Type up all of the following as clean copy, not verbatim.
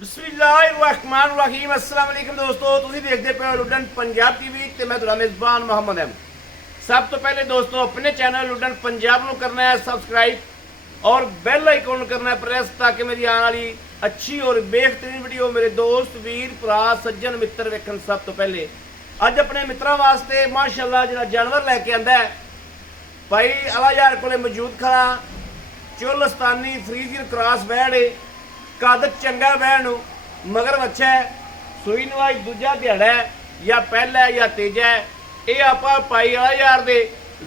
बिस्मिल्लाहिर्रहमानिर्रहीम अस्सलाम वालेकुम दोस्तों ਤੁਸੀਂ ਦੇਖਦੇ ਪਏ ਹੋ ਲੁੱਡਨ ਪੰਜਾਬ ਟੀਵੀ ਤੇ ਮੈਂ ਤੁਹਾਡਾ ਮੇਜ਼ਬਾਨ ਮੁਹੰਮਦ ਅਹਿਮਦ। ਸਭ ਤੋਂ ਪਹਿਲੇ ਦੋਸਤੋ ਆਪਣੇ ਚੈਨਲ ਲੁੱਡਨ ਪੰਜਾਬ ਨੂੰ ਕਰਨਾ ਹੈ ਸਬਸਕ੍ਰਾइब और बेल आइकन करना है प्रेस ताकि मेरी आने वाली अच्छी और बेहतरीन वीडियो मेरे दोस्त वीर भरा सज्जन मित्र वेखन। सब तो पहले अज अपने मित्रों वास्ते माशाअल्लाह जो जानवर लैके आंदा है भाई अला यार को मौजूद खड़ा चोलस्तानी फ्रीजियन क्रॉस बैड है कद चंगा बैड मगर अच्छा है सूई नवाई दूजा दिहाड़ा है या पहला है या तेजा है। ये आप भाई अला यार दे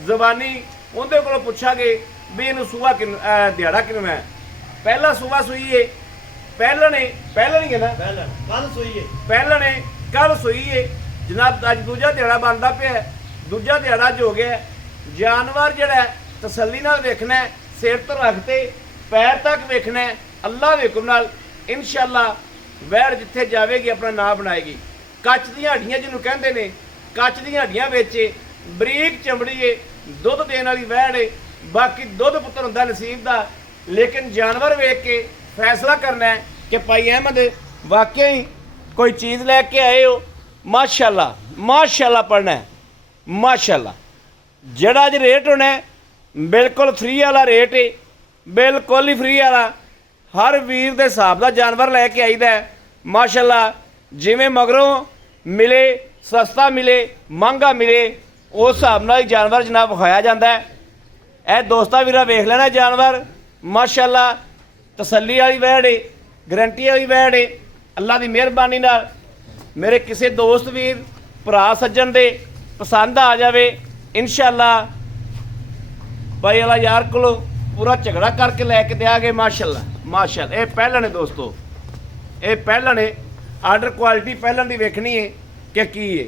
जबानी उनके को पुछांगे भी इन सूआ कि दिहाड़ा कि है पहला सूआ सूई है पहलने है ना कल सूई है पहलने कल सूई है जनाब। अज दूजा दिहाड़ा बनता पे दूजा दिहाड़ा जो हो गया जानवर जड़ा तसल्ली नाल वेखना है सिर तो रखते पैर तक वेखना है अल्लाह दे हुक्म नाल इंशाअल्लाह वैड़ जिथे जाएगी अपना नाम बनाएगी। कच दी हड्डियां जिन्होंने कहते हैं कच दी हड्डियां बेचे बरीक चमड़ी है दुध देने वाली वैड़ है बाकी दुध पुत्र होंदा नसीब दा लेकिन जानवर वेख के फैसला करना है कि भाई अहमद वाकई कोई चीज़ लैके आए हो माशाअल्लाह माशाअल्लाह पढ़ना है माशाअल्लाह। जड़ा अज रेट होना है बिल्कुल फ्री वाला रेट है बिल्कुल ही फ्री वाला हर वीर के हिसाब का जानवर लैके आईदा है माशाअल्लाह। जिमें मगरों मिले सस्ता मिले महंगा मिले उस हिसाब नाल जानवर जनाब विखाया जाता है। ए दोस्ता वीरा वेख लेना जानवर माशाअल्लाह तसल्ली वाली वैड़ है गारंटी वाली वैड़ है। अल्लाह की मेहरबानी नाल मेरे किसी दोस्त वीर भरा सज्जन दे पसंद आ जाए इंशाअल्लाह भाई अला यार को पूरा झगड़ा करके लैके देंगे माशाअल्लाह माशाअल्लाह। ये पहलन है दोस्तों ये पहलन है आर्डर क्वालिटी पहलन की वेखनी है कि की है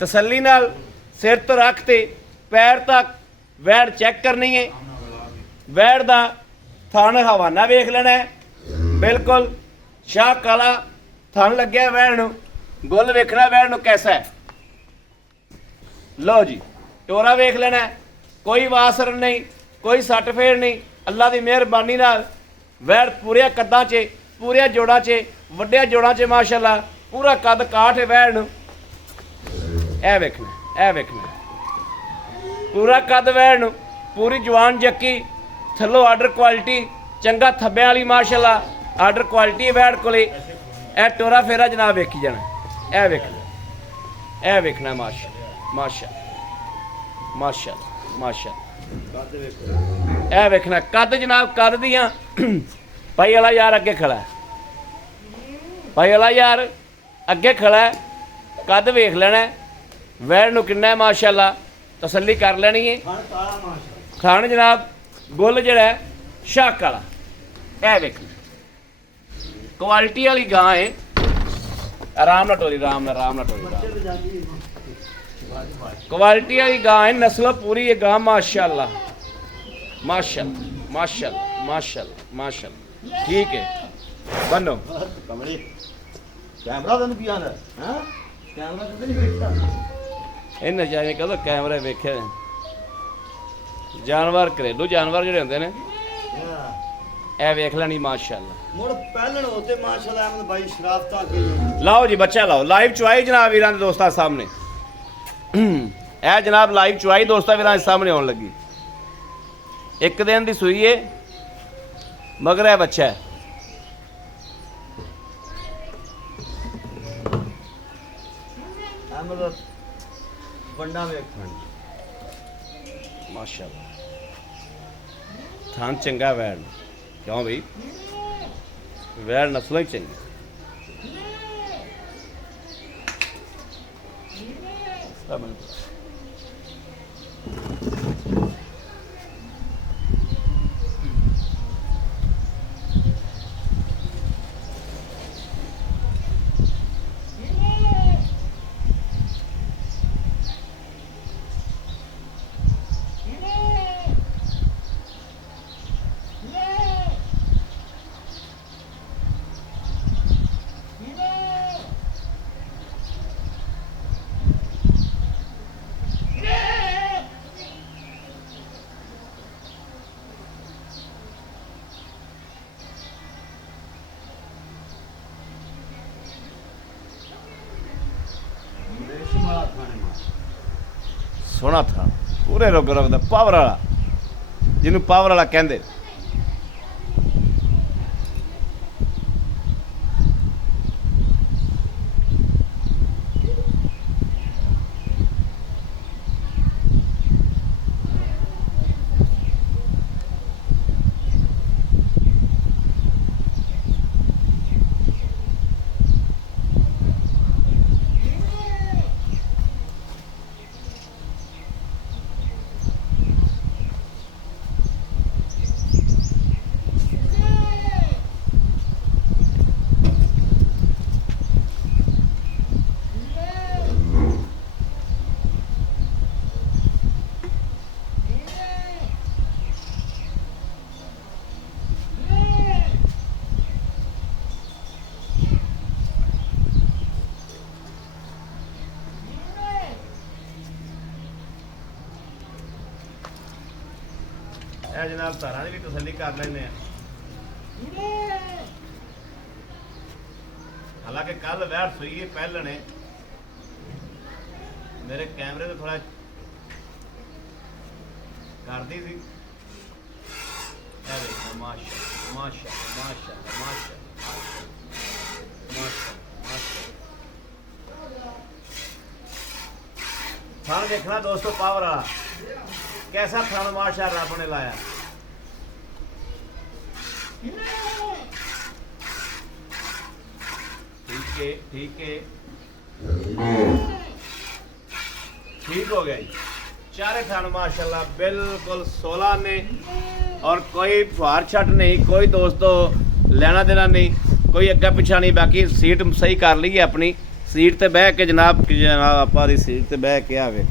तसल्ली नाल सिर तो रखते पैर तक वैड़ चैक करनी है वैड़ का थन हवाना वेख लेना है बिल्कुल शाह काला थन लग्या वैड़ नूं गुल वेखना वैड़ नूं कैसा है। लो जी टोरा वेख लेना है कोई वासर नहीं कोई सट फेड़ नहीं अल्लाह की मेहरबानी नाल वैड़ पूरे कद्दां च पूरे जोड़ां च वड्डिया जोड़ां च माशाअल्लाह पूरा कद काठ है वैड़ नूं। ए वेखना पूरा कद वैड़ नूं पूरी जवान जक्की थल्लों आर्डर क्वालिटी चंगा थब्बे वाली माशाअल्लाह आर्डर क्वालिटी वैड़ कोले। ए टोरा फेरा जनाब वेखी जाना ए वेखना माशाअल्लाह माशाअल्लाह माशाअल्लाह माशाअल्लाह। ए वेखना कद जनाब कद दियां भाई अला यार अगे खड़ा है भाई अला यार अगे खड़ा है कद वेख लेना है वैड़ नूं किन्ना है माशाअल्लाह तसल्ली कर लेनी है। खान जनाब गुल जड़ा है शाक वाला ए वेखना क्वालिटी वाली गां है आराम ना टोरी आराम ना टोरी क्वालिटी वाली गां है नस्ल पूरी है गां माशाअल्लाह माशाअल्लाह माशाअल्लाह माशाअल्लाह माशाअल्लाह। ठीक है बनो कैमरा तैनूं की आंदा हां कैमरा कदे नहीं वेखदा इन्हें जाने कदों कैमरे वेखे जानवर घरेलू जानवर जिहड़े हुंदे ने ए वेख लेनी माशाअल्लाह मुड़ पहलन होते माशाअल्लाह अहमद भाई शराफता की। लाओ जी बच्चा लाओ लाइव चुआई जनाब वीरां दे दोस्तां सामने ए जनाब लाइव चुआई दोस्तां वीरां दे सामने आउण लगी एक दिन दी सूई है मगर है बच्चा है माशाअल्लाह थान चंगा वैड़ क्यों भाई वैड़ नस्लों ही चंगी। सोहना था पूरे रुग रुग दा पावर वाला, जिन्हों पावर वाला कहंदे। जनाब धारा की भी तसली कर लेने। हालांकि कल वैट सुई है पहले ने मेरे कैमरे तो थोड़ा कर दी थी। माशा माशा माशा माशा थान देखना दोस्तों पावर वाला कैसा थान माशा रब ने लाया। ठीक है ठीक हो गया जी। चारे थान माशाल्लाह बिल्कुल 16 ने और कोई फार छट नहीं, कोई दोस्तों लेना देना नहीं, कोई अग्गा पिछा नहीं। बाकी सीट सही कर ली है अपनी सीट ते बह के जनाब आपा दी सीट ते बह के आ वेख।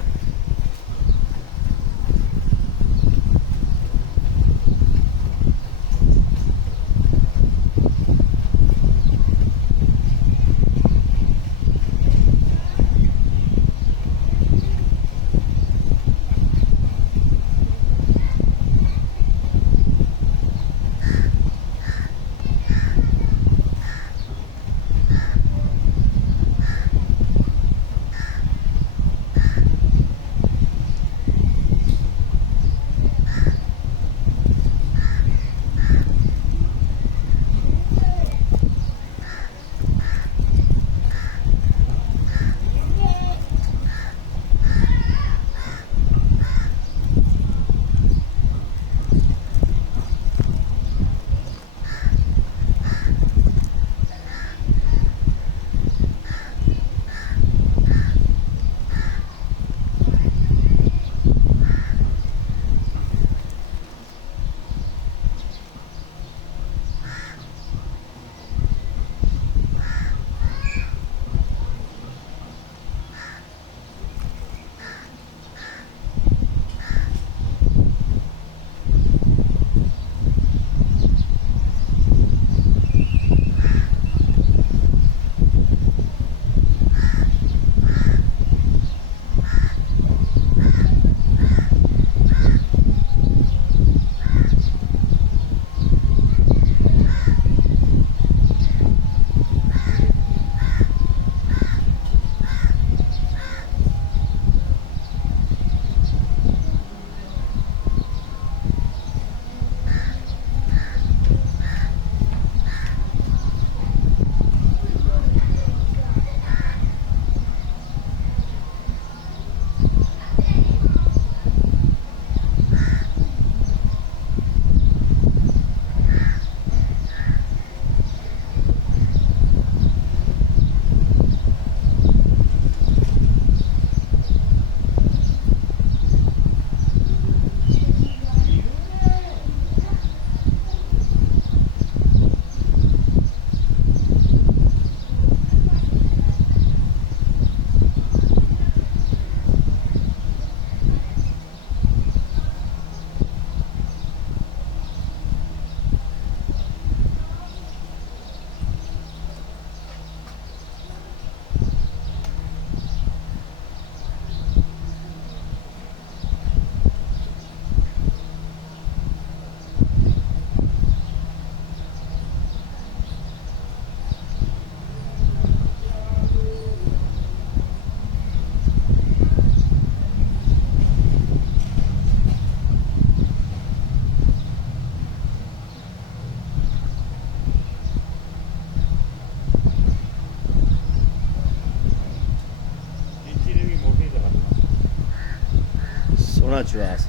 ਸੋਹਣਾ ਚੁਆਸ।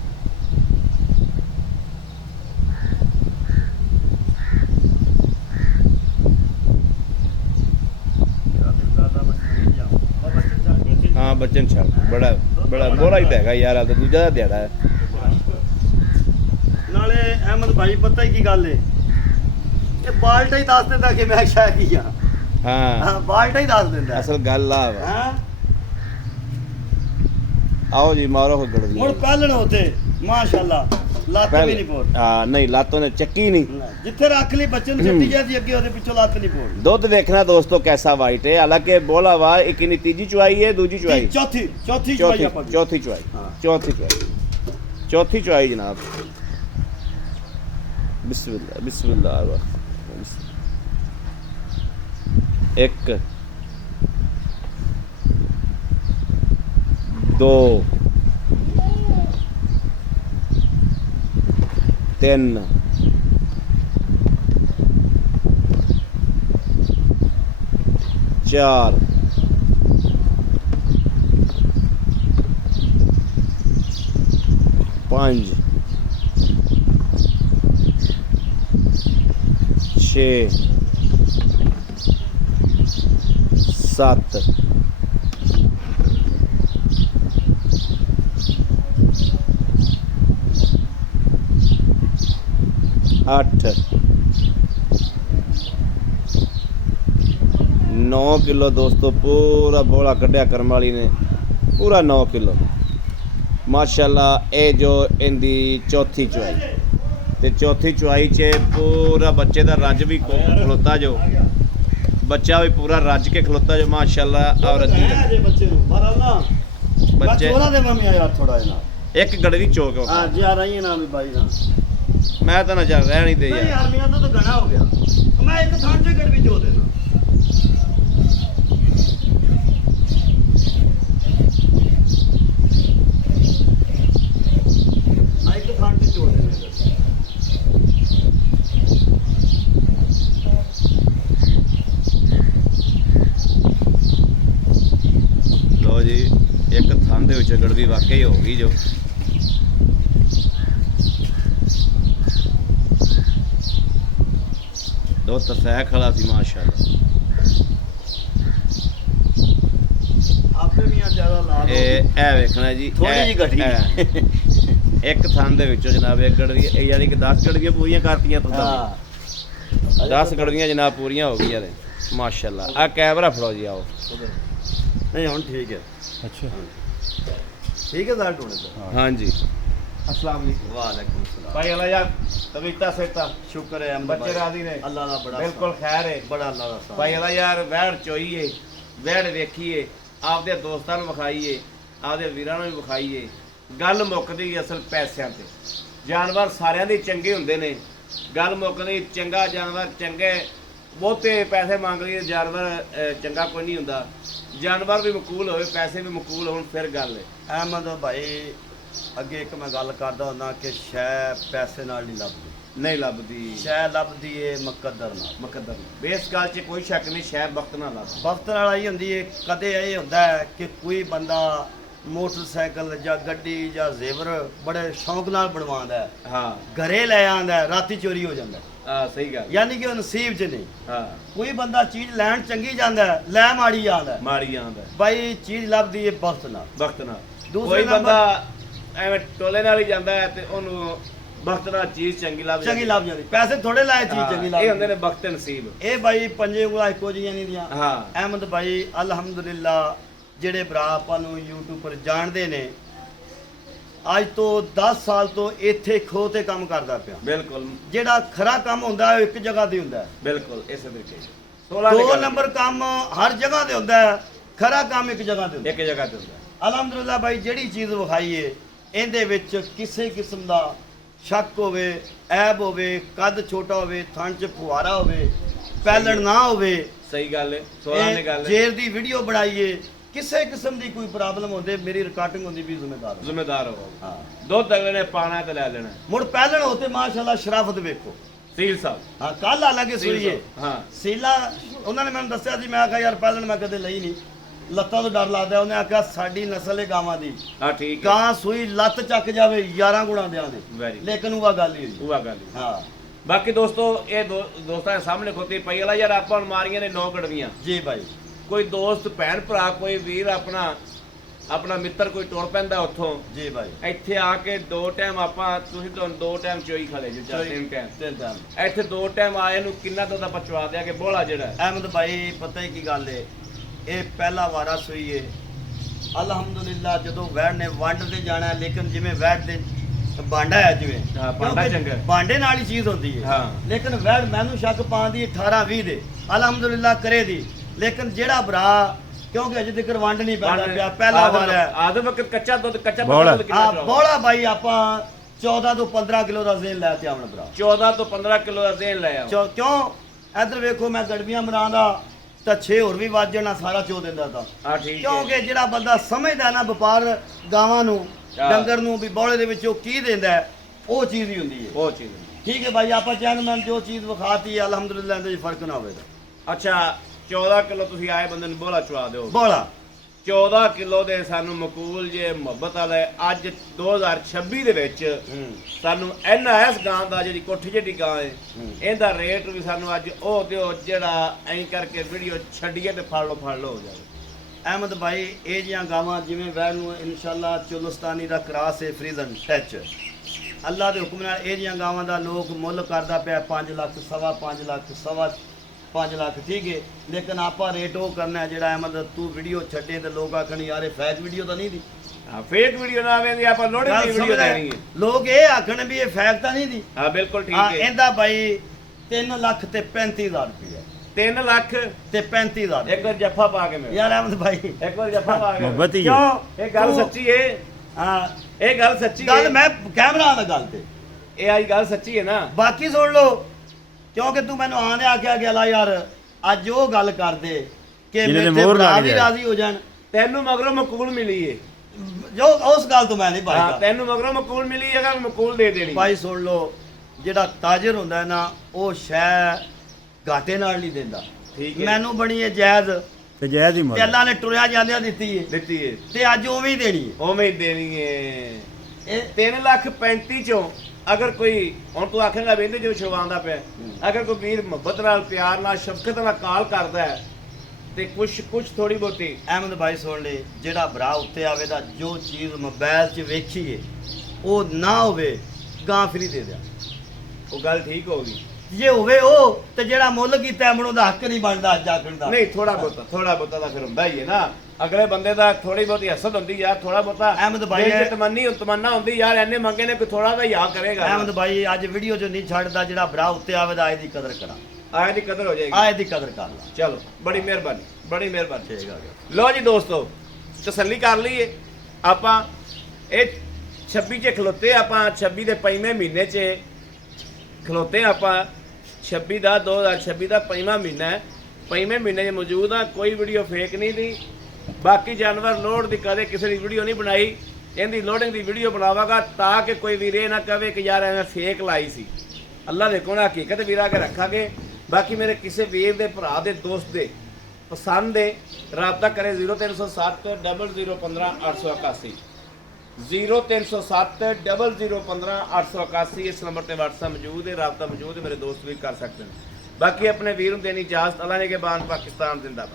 हाँ बच्चन छाल बड़ा बड़ा बोला ही हैगा यार, तो दूजा दा दिहाड़ा है नाले अहमद भाई पता ही की गल है, ये बाल्टा ही दस दिंदा कि मैं शायद ही हां। हाँ बाल्टा ही दस दिंदा असल गल आ वा। हां आओ जी मारो हो गड़वी हुन पहलण होते माशाल्लाह ਲੱਤ ਵੀ ਨਹੀਂ ਪੋੜ। ਹਾਂ ਨਹੀਂ ਲੱਤ ਉਹਨੇ ਚੱਕੀ ਨਹੀਂ, ਜਿੱਥੇ ਰੱਖ ਲਈ ਬੱਚੇ ਨੂੰ ਛੱਡੀ ਜਾਂਦੀ ਅੱਗੇ ਉਹਦੇ ਪਿੱਛੋਂ ਲੱਤ ਨਹੀਂ ਪੋੜ। ਦੁੱਧ ਵੇਖਣਾ ਦੋਸਤੋ ਕੈਸਾ ਵਾਈਟ ਹੈ, ਹਾਲਾਂਕਿ ਬੋਲਾ ਵਾ ਇੱਕ ਨਹੀਂ ਤੀਜੀ ਚੁਆਈ ਹੈ, ਦੂਜੀ ਚੁਆਈ ਚੌਥੀ ਚੁਆਈ ਆਪਾਂ ਚੌਥੀ ਚੁਆਈ ਚੌਥੀ ਚੁਆਈ ਜਨਾਬ। ਬਿਸਮਿल्लाह बिस्मिल्लाह। एक दो तीन चार पांच छे सत्त अठ 9 किलो दोस्तों पूरा बोला कढ़िया कर्म वाली ने, पूरा 9 किलो माशाल्लाह। ये जो इनकी चौथी चुआई ते चौथी चुआई च पूरा बच्चे का रज भी खलोता जो, बच्चा भी पूरा रज के खलोता जो माशाल्लाह। और बच्चे एक गड़वी चौक मैं तो ना चल रहा नहीं दे यार मेरा तो गना हो गया, मैं एक थान से गड़वी चो देना। एक थान से चो देना। लो जी एक थान दे विच गड़वी वाकई हो गई जो। दो तसै खड़ा सी माशाल्लाह। आपे मियां ज्यादा ला लो ए वेखना जी थोड़ी जी घटी एक थान दे विचों जनाब एक गड़वी यानी कि 10 गड़वियां पूरीਆਂ करतीਆਂ तुसां। 10 गड़वियां जनाब पूरीਆਂ हो गईਆਂ ने माशाल्लाह। आ कैमरा फड़ो जी आओ। नहीं हुन ठीक है। अच्छा ठीक है सर टोने। हां जी अस्सलाम वालेकुम। वालेकुम सलाम भाई अल्लाह यार तबीयत सेहता शुक्र है बच्चे राजी ने अल्लाह दा बड़ा बिल्कुल खैर है बड़ा अल्लाह दा साथ भाई अल्लाह यार वैड़ चोईए वैड़ वेखीए आपदे दोस्तां नूं विखाईए आपदे वीरां नूं भी विखाईए। गल मुक्कदी असल पैसिਆਂ ते, जानवर सारिਆਂ ਦੇ ਚੰਗੇ ਹੁੰਦੇ ਨੇ, गल मुक्कदी चंगा जानवर चंगे ਬਹੁਤੇ ਪੈਸੇ ਮੰਗ ਲਈਏ जानवर ਚੰਗਾ ਕੋਈ ਨਹੀਂ ਹੁੰਦਾ। जानवर भी मकूल होवे पैसे भी मकूल होण फिर गल है। अहमद भाई ਅੱਗੇ ਇੱਕ ਮੈਂ ਗੱਲ ਕਰਦਾ ਹੁੰਦਾ ਕਿ ਸ਼ੈ ਪੈਸੇ ਨਾਲ ਨਹੀਂ ਲੱਭਦੀ, नहीं लभदी ਸ਼ੈ ਲੱਭਦੀ ਏ ਮੁਕੱਦਰ ਨਾਲ। मुकद्दर बेस गल च कोई शक नहीं, शायद वक्त ना लभ ਵਕਤ ਨਾਲ ਆਈ ਹੁੰਦੀ ਏ। ਕਦੇ ਇਹ ਹੁੰਦਾ ਹੈ ਕਿ ਕੋਈ ਬੰਦਾ ਮੋਟਰਸਾਈਕਲ ਜਾਂ ਗੱਡੀ ਜਾਂ ਜ਼ੇਵਰ ਬੜੇ ਸ਼ੌਂਕ ਨਾਲ ਬਣਵਾਉਂਦਾ ਹੈ, हाँ ਘਰੇ ਲੈ ਆਉਂਦਾ ਹੈ, ਰਾਤੀ ਚੋਰੀ ਹੋ ਜਾਂਦਾ ਹੈ। सही गल ਯਾਨੀ ਕਿ ਉਹ ਨਸੀਬ 'ਚ ਨਹੀਂ। हाँ ਕੋਈ ਬੰਦਾ ਚੀਜ਼ ਲੈਣ ਚੰਗੀ ਜਾਂਦਾ ਹੈ, ਲੈ ਮਾੜੀ ਆਉਂਦਾ ਹੈ। माड़ी आंदा ਬਾਈ ਚੀਜ਼ ਲੱਭਦੀ ਏ ਵਕਤ ਨਾਲ। वक्त ना दूसरे कोई बंदा ਐਵੇਂ ਟੋਲੇ ਨਾਲ ਹੀ ਜਾਂਦਾ ਹੈ ਤੇ ਉਹਨੂੰ ਵਕਤ ਨਾਲ ਚੀਜ਼ ਚੰਗੀ ਲੱਭ ਚੰਗੀ ਲੱਭ ਜਾਂਦੀ, ਪੈਸੇ ਥੋੜੇ ਲਾਏ ਚੀਜ਼ ਚੰਗੀ ਲੱਭ ਇਹ ਹੁੰਦੇ ਨੇ ਵਕਤ ਨਸੀਬ। ਇਹ ਬਾਈ ਪੰਜੇ ਉਂਗਲਾਂ ਇੱਕੋ ਜਿਹੀਆਂ ਨਹੀਂ ਦੀਆਂ। ਹਾਂ ਅਹਿਮਦ ਭਾਈ ਅਲਹਮਦੁਲਿਲਾ ਜਿਹੜੇ ਭਰਾ ਆਪਾਂ ਨੂੰ YouTube ਪਰ ਜਾਣਦੇ ਨੇ, ਅੱਜ ਤੋਂ 10 ਸਾਲ ਤੋਂ ਇੱਥੇ ਖੋ ਤੇ ਕੰਮ ਕਰਦਾ ਪਿਆ। ਬਿਲਕੁਲ ਜਿਹੜਾ ਖਰਾ ਕੰਮ ਹੁੰਦਾ ਹੈ ਇੱਕ ਜਗ੍ਹਾ ਤੇ ਹੁੰਦਾ ਹੈ, ਬਿਲਕੁਲ ਇਸੇ ਤਰੀਕੇ 2 ਨੰਬਰ ਕੰਮ ਹਰ ਜਗ੍ਹਾ ਤੇ ਹੁੰਦਾ ਹੈ, ਖਰਾ ਕੰਮ ਇੱਕ ਜਗ੍ਹਾ ਤੇ ਹੁੰਦਾ ਇੱਕ ਜਗ੍ਹਾ ਤੇ ਹੁੰਦਾ। ਅਲਹਮਦੁਲਿਲਾ ਭਾਈ ਜਿਹੜੀ ਚੀਜ਼ ਵਿਖਾਈਏ ਇਹਦੇ ਵਿੱਚ ਕਿਸੇ ਕਿਸਮ ਦਾ ਸ਼ੱਕ ਹੋਵੇ, ਐਬ ਹੋਵੇ, ਕੱਦ ਛੋਟਾ ਹੋਵੇ, ਥਣ 'ਚ ਫੁਹਾਰਾ ਹੋਵੇ, ਪੈਲਣ ਨਾ ਹੋਵੇ, ਸਹੀ ਗੱਲ ਹੈ, 16 ਦੀ ਗੱਲ ਹੈ। ਜੇਰ ਦੀ ਵੀਡੀਓ ਬਣਾਈਏ, ਕਿਸੇ ਕਿਸਮ ਦੀ ਕੋਈ ਪ੍ਰੋਬਲਮ ਹੁੰਦੇ ਮੇਰੀ ਰਿਕਾਰਡਿੰਗ ਹੁੰਦੀ ਵੀ ਜ਼ਿੰਮੇਦਾਰ ਹੋ। ਹਾਂ ਦੁੱਧ ਅਗਲੇ ਨੇ ਪਾਣਾ ਤੇ ਲੈ ਲੈਣਾ। ਮੁੜ ਪੈਲਣ ਹੋਤੇ ਮਾਸ਼ਾਅੱਲਾ ਸ਼ਰਾਫਤ ਵੇਖੋ। ਸੀਲ ਸਾਹਿਬ ਹਾਂ ਕੱਲ ਹਾਲਾਂਕਿ ਸੂਈਏ ਹਾਂ ਸੀਲਾ ਉਹਨਾਂ ਨੇ ਮੈਨੂੰ ਦੱਸਿਆ ਸੀ, ਮੈਂ ਕਿਹਾ ਯਾਰ ਪੈਲਣ ਮੈਂ ਕਦੇ ਲਈ ਨਹੀਂ। ਲੱਤਾਂ ਤੋਂ ਡਰ ਲੱਗਦਾ। ਉਹਨੇ ਆਖਿਆ ਸਾਡੀ ਨਸਲ ਹੈ ਗਾਵਾਂ ਦੀ, ਹਾਂ ਠੀਕ ਹੈ, ਗਾਂ ਸੂਈ ਲੱਤ ਚੱਕ ਜਾਵੇ 11 ਗੁਣਾ ਦਿਆਂਗੇ, ਵੈਰੀ ਲੇਕਿਨ ਉਹ ਗੱਲ ਹੀ ਹੋਈ। ਉਹ ਗੱਲ ਹੀ। ਹਾਂ ਬਾਕੀ ਦੋਸਤੋ ਇਹ ਦੋਸਤਾਂ ਦੇ ਸਾਹਮਣੇ ਖੋਤੀ ਪਈ ਵਾਲਾ ਯਾਰ, ਆਪਾਂ ਨੂੰ ਮਾਰੀਆਂ ਨੇ 9 ਗੜਵੀਆਂ। ਜੀ ਭਾਈ, ਕੋਈ ਦੋਸਤ ਭੈਣ ਭਰਾ ਕੋਈ ਵੀਰ ਆਪਣਾ ਮਿੱਤਰ ਕੋਈ ਟੁਰ ਪੈਂਦਾ ਉੱਥੋਂ, ਜੀ ਭਾਈ, ਇੱਥੇ ਆ ਕੇ 2 ਟਾਈਮ ਆਪਾਂ ਤੁਸੀਂ ਤੁਹਾਨੂੰ 2 ਟਾਈਮ ਚੋਈ ਖਾ ਲੈ ਜੀ, 3 ਟਾਈਮ ਤਿੰਨ ਟਾਈਮ। ਇੱਥੇ 2 ਟਾਈਮ ਆਏ ਨੂੰ ਕਿੰਨਾ ਦੁੱਧ ਆਪਾਂ ਚਵਾ ਦਿਆ ਕਿ ਬੋਲਾ ਜਿਹੜਾ ਅਹਿਮਦ ਭਾਈ ਪਤਾ ਹੀ ਕੀ ਗੱਲ ਏ, ਇਹ ਪਹਿਲਾ ਵਾਰਾ ਸੂਈ ਏ ਅਲਹਮਦੁਲਿਲਾ। ਜਦੋਂ ਵੈੜ ਨੇ ਵੰਡ ਤੇ ਜਾਣਾ, ਲੇਕਿਨ ਜਿਵੇਂ ਵੈੜ ਦੇ ਬਾਂਡਾ ਹੈ, ਜਿਵੇਂ ਹਾਂ, ਬਾਂਡਾ ਕਿਉਂਕਿ ਚੰਗਾ। ਬਾਂਡੇ ਨਾਲ ਹੀ ਚੀਜ਼ ਹੁੰਦੀ ਹੈ, ਹਾਂ। ਲੇਕਿਨ ਵੈੜ ਮੈਨੂੰ ਸ਼ੱਕ ਪਾਉਂਦੀ 18 20 ਦੇ ਅਲਹਮਦੁਲਿਲਾ ਕਰੇ ਦੀ। ਲੇਕਿਨ ਜਿਹੜਾ ਭਰਾ, ਕਿਉਂਕਿ ਅਜੇ ਤੱਕ ਵੰਡ ਨਹੀਂ ਪੈਂਦਾ ਪਿਆ, ਪਹਿਲਾ ਵਾਰ ਹੈ। ਆਦਮ ਵਕਤ ਕੱਚਾ ਦੁੱਧ ਆ ਕਿੰਨਾ ਚਵਾਓ? ਬੋਲਾ ਭਾਈ ਆਪਾਂ 14 ਤੋਂ 15 ਕਿਲੋ ਦਾ ਜ਼ੇਨ ਲੈ ਤੇ ਆਵਣ ਭਰਾ। 14 ਤੋਂ 15 ਕਿਲੋ ਦਾ ਦੇਣ ਲੈ ਆਓ। ਕਿਉਂ ਇੱਧਰ ਵੇਖੋ, ਮੈਂ ਗੜਬੀਆਂ ਬਣਾਉਂਦਾ ਤਾਂ 6 ਹੋਰ ਵੀ ਵੱਜ ਜਾਣਾ, ਸਾਰਾ ਚੋ ਦਿੰਦਾ ਤਾਂ। ਹਾਂ ਠੀਕ ਹੈ, ਕਿਉਂਕਿ ਜਿਹੜਾ ਬੰਦਾ ਸਮਝਦਾ ਨਾ ਵਪਾਰ ਗਾਵਾਂ ਨੂੰ, ਹਾਂ। ਡੰਗਰ ਨੂੰ ਵੀ ਬੋਲੇ ਦੇ ਵਿੱਚ ਉਹ ਕੀ ਦਿੰਦਾ ਹੈ, ਉਹ ਚੀਜ਼ ਹੀ ਹੁੰਦੀ ਹੈ। ਉਹ ਚੀਜ਼। ਠੀਕ ਹੈ ਭਾਈ, ਆਪਾਂ ਚੈਨਮੈਨ ਜੋ ਚੀਜ਼ ਵਿਖਾਤੀ ਹੈ ਅਲਹਮਦੁਲਿਲਾ ਇਹਦੇ 'ਚ ਫਰਕ ਨਾ ਹੋਵੇਗਾ। ਅੱਛਾ 14 ਕਿਲੋ ਤੁਸੀਂ ਆਏ ਬੰਦੇ ਨੂੰ ਬੋਲਾ ਚਵਾ ਦਿਓ। ਬੋਲਾ 14 ਕਿਲੋ ਦੇ ਸਾਨੂੰ ਮਕੂਲ ਜੇ ਮੁਹੱਬਤ ਵਾਲੇ ਅੱਜ 2026 ਦੇ ਵਿੱਚ ਸਾਨੂੰ ਇਸ ਗਾਂ ਦਾ ਜਿਹੜੀ ਕੋਠੀ ਜਿਹੜੀ ਗਾਂ ਹੈ ਇਹਦਾ ਰੇਟ ਵੀ ਸਾਨੂੰ ਅੱਜ ਉਹ ਦਿਓ ਜਿਹੜਾ ਐਂ ਕਰਕੇ ਵੀਡੀਓ ਛੱਡੀਏ ਤੇ ਫੜ ਲਓ ਹੋ ਜਾਵੇ। ਅਹਿਮਦ ਭਾਈ ਇਹ ਜੀਆਂ ਗਾਵਾਂ ਜਿਵੇਂ ਵੈਰ ਨੂੰ ਇਨਸ਼ਾਅੱਲਾ ਚੁਲਸਤਾਨੀ ਦਾ ਕਰਾਸ ਹੈ, ਫਰੀਜ਼ਨ ਟੱਚ, ਅੱਲਾ ਦੇ ਹੁਕਮ ਨਾਲ ਇਹ ਜੀਆਂ ਗਾਵਾਂ ਦਾ ਲੋਕ ਮੁੱਲ ਕਰਦਾ ਪਿਆ 5 ਲੱਖ, 5.5 ਲੱਖ, 5.5 ਲੱਖ, ਠੀਕ ਹੈ। ਲੇਕਿਨ ਆਪਾਂ ਰੇਟ ਉਹ ਕਰਨਾ ਹੈ ਜਿਹੜਾ ਅਹਿਮਦ ਤੂੰ ਵੀਡੀਓ ਛੱਡੇ ਤੇ ਲੋਕ ਆਖਣ ਯਾਰ ਇਹ ਫੈਕ ਵੀਡੀਓ ਤਾਂ ਨਹੀਂ ਦੀ, ਹਾਂ ਫੇਕ ਵੀਡੀਓ ਨਾ ਆਵੇ ਆਪਾਂ ਲੋੜੇ ਦੀ ਵੀਡੀਓ ਦੇਣੀ ਹੈ। ਲੋਕ ਇਹ ਆਖਣ ਵੀ ਇਹ ਫੈਕ ਤਾਂ ਨਹੀਂ ਦੀ। ਹਾਂ ਬਿਲਕੁਲ ਠੀਕ ਹਾਂ ਹੈ। ਇਹਦਾ ਭਾਈ 3 ਲੱਖ ਤੇ 35,000 ਰੁਪਏ 3 ਲੱਖ ਤੇ 35,000। ਇੱਕ ਵਾਰ ਜੱਫਾ ਪਾ ਕੇ ਮੇਰੇ ਯਾਰ ਅਹਿਮਦ ਭਾਈ ਇੱਕ ਵਾਰ ਜੱਫਾ ਪਾ ਕੇ ਮੁਹੱਬਤ ਹੀ ਹੈ। ਕਿਉਂ ਇਹ ਗੱਲ ਤੂੰ- ਸੱਚੀ ਹੈ, ਹਾਂ ਇਹ ਗੱਲ ਸੱਚੀ ਗੱਲ ਹੈ, ਮੈਂ ਕੈਮਰਾ ਵਾਲਾ ਗੱਲ ਤੇ ਇਹ ਆਈ ਗੱਲ ਸੱਚੀ ਹੈ ਨਾ। ਬਾਕੀ ਸੁਣ ਲਓ, ਕਿਉਂਕਿ ਤੂੰ ਮੈਨੂੰ ਆਂਦੇ ਆਖਿਆ ਗਿਆ ਲਾ ਯਾਰ ਅੱਜ ਉਹ ਗੱਲ ਕਰਦੇ ਕਿ ਜਿਹਨੇ ਮੇਰੇ ਮੋਹਰ ਲਾ ਭਰਾ ਕੇ ਵੀ ਜਾਏ। ਰਾਜ਼ੀ ਹੋ ਜਾਣ, ਤੈਨੂੰ ਮਗਰੋਂ ਮਕੂਲ ਮਿਲੀ ਏ। ਜੋ ਉਸ ਗੱਲ ਤੋਂ ਮੈਂ ਨਹੀਂ ਹਾਂ ਭਾਈਦਾ। ਤੈਨੂੰ ਮਗਰੋਂ ਮਕੂਲ ਮਿਲੀ ਹੈਗਾ, ਮਕੂਲ ਦੇ ਦੇਣੀ। ਭਾਈ ਸੁਣ ਲਓ, ਜਿਹੜਾ ਤਾਜਰ ਹੁੰਦਾ ਹੈ ਨਾ ਉਹ ਸ਼ੈ ਘਾਟੇ ਨਾਲ ਨਹੀਂ ਦਿੰਦਾ। ਠੀਕ ਹੈ, ਮੈਨੂੰ ਬਣੀ ਹੈ ਜਾਇਜ਼ ਤੇ ਜਾਇਜ਼ ਹੀ ਤੇ ਮੁੱਲ। ਅੱਲਾ ਨੇ ਟੁਰਿਆ ਜਾਂਦਿਆਂ ਦਿੱਤੀ ਹੈ ਦਿੱਤੀ ਏ ਤੇ ਅੱਜ ਉਵੇਂ ਹੀ ਦੇਣੀ ਹੈ। ਉਵੇਂ ਹੀ ਦੇਣੀ ਏ। ਇਹ 3,35,000 ਚੋਂ ਅਗਰ ਕੋਈ ਹੁਣ ਤੂੰ ਆਖੇਗਾ ਵੇਂਦੇ ਜੋ ਛਵਾਉਂਦਾ ਪਿਆ, ਅਗਰ ਕੋਈ ਵੀਰ ਮੁਹੱਬਤ ਨਾਲ ਪਿਆਰ ਨਾਲ ਸ਼ਫਕਤ ਨਾਲ ਕਾਲ ਕਰਦਾ ਹੈ ਤੇ ਕੁਛ ਥੋੜੀ ਬਹੁਤੀ ਅਹਿਮਦ ਭਾਈ ਸੁਣ ਲੈ, ਜਿਹੜਾ ਭਰਾ ਉੱਤੇ ਆਵੇ ਦਾ ਜੋ ਚੀਜ਼ ਮੋਬਾਈਲ 'ਚ ਵੇਖੀਏ ਉਹ ਨਾ ਹੋਵੇ ਗਾਂ ਫਰੀ ਦੇ ਦਿਆ। ਉਹ ਗੱਲ ਠੀਕ ਹੋ ਗਈ। ਜੇ ਹੋਵੇ ਉਹ ਤੇ ਜਿਹੜਾ ਮੁੱਲ ਕੀਤਾ ਮਨੋਂ ਦਾ ਹੱਕ ਨਹੀਂ ਬਣਦਾ ਅੱਜ ਆਖਣ ਦਾ। ਨਹੀਂ ਥੋੜਾ ਬਹੁਤਾ ਤਾਂ ਫਿਰ ਹੁੰਦਾ ਹੀ ਹੈ ਨਾ। ਅਗਲੇ ਬੰਦੇ ਦਾ ਥੋੜੀ ਬਹੁਤੀ ਹਸਦ ਹੁੰਦੀ ਯਾਰ, ਥੋੜਾ ਬਹੁਤਾ ਅਹਿਮਦ ਭਾਈ ਦਿਲ 'ਚ ਨੇ- ਤਮੰਨਾ ਹੁੰਦੀ ਯਾਰ ਐਨੇ ਮੰਗੇ ਨੇ ਕੋਈ ਥੋੜਾ ਤਾਂ ਯਾ ਕਰੇਗਾ। ਅਹਿਮਦ ਭਾਈ ਅੱਜ ਵੀਡੀਓ 'ਚ ਨਹੀਂ ਛੱਡਦਾ, ਜਿਹੜਾ ਭਰਾ ਉੱਤੇ ਆਵੇ ਦਾ ਆਏ ਦੀ ਕਦਰ ਕਰਾਂ, ਆਏ ਦੀ ਕਦਰ ਹੋ ਜਾਏਗੀ। ਆਏ ਦੀ ਕਦਰ ਕਰ ਲਾ। ਚਲੋ ਬੜੀ ਮਿਹਰਬਾਨੀ, ਬੜੀ ਮਿਹਰਬਾਨੀ। ਠੀਕ ਆ ਗਿਆ। ਲੋ ਜੀ ਦੋਸਤੋ, ਤਸੱਲੀ ਕਰ ਲਈਏ ਆਪਾਂ। ਇਹ 26 'ਚ ਖਲੋਤੇ ਆਪਾਂ, 26 ਦੇ 5ਵੇਂ ਮਹੀਨੇ 'ਚ ਖਲੋਤੇ ਆਪਾਂ। 26 ਦਾ 2026 ਦਾ 5ਵਾਂ ਮਹੀਨਾ ਹੈ। 5ਵੇਂ ਮਹੀਨੇ 'ਚ ਮੌਜੂਦ ਆ। ਕੋਈ ਵੀਡੀਓ ਫੇਕ ਨਹੀਂ ਦੀ। ਬਾਕੀ ਜਾਨਵਰ ਲੋਡ ਦੀ ਕਦੇ ਕਿਸੇ ਦੀ ਵੀਡੀਓ ਨਹੀਂ ਬਣਾਈ। ਇਹਦੀ ਲੋਡਿੰਗ ਦੀ ਵੀਡੀਓ ਬਣਾਵਾਂਗਾ ਤਾਂ ਕਿ ਕੋਈ ਵੀਰ ਇਹ ਨਾ ਕਵੇ ਕਿ ਯਾਰ ਐਵੇਂ ਫੇਕ ਲਾਈ ਸੀ। ਅੱਲਾ ਦੇ ਕੋਲ ਹਕੀਕਤ ਵੀਰਾ ਕੇ ਰੱਖਾਂਗੇ। ਬਾਕੀ ਮੇਰੇ ਕਿਸੇ ਵੀਰ ਦੇ ਭਰਾ ਦੇ ਦੋਸਤ ਦੇ ਪਸੰਦ ਦੇ ਰਾਬਤਾ ਕਰੇ 0307 0015 881 0307 0015 881। ਇਸ ਨੰਬਰ ਤੇ WhatsApp ਮੌਜੂਦ ਹੈ, ਰਾਬਤਾ ਮੌਜੂਦ ਹੈ, ਮੇਰੇ ਦੋਸਤ ਵੀ ਕਰ ਸਕਦੇ ਨੇ। ਬਾਕੀ ਆਪਣੇ ਵੀਰ ਨੂੰ ਦੇਣੀ ਇਜਾਜ਼ਤ। ਅੱਲਾ ਨੇ ਕੇ ਬਾਨ ਪਾਕਿਸਤਾਨ ਜ਼ਿੰਦਾਬਾਦ।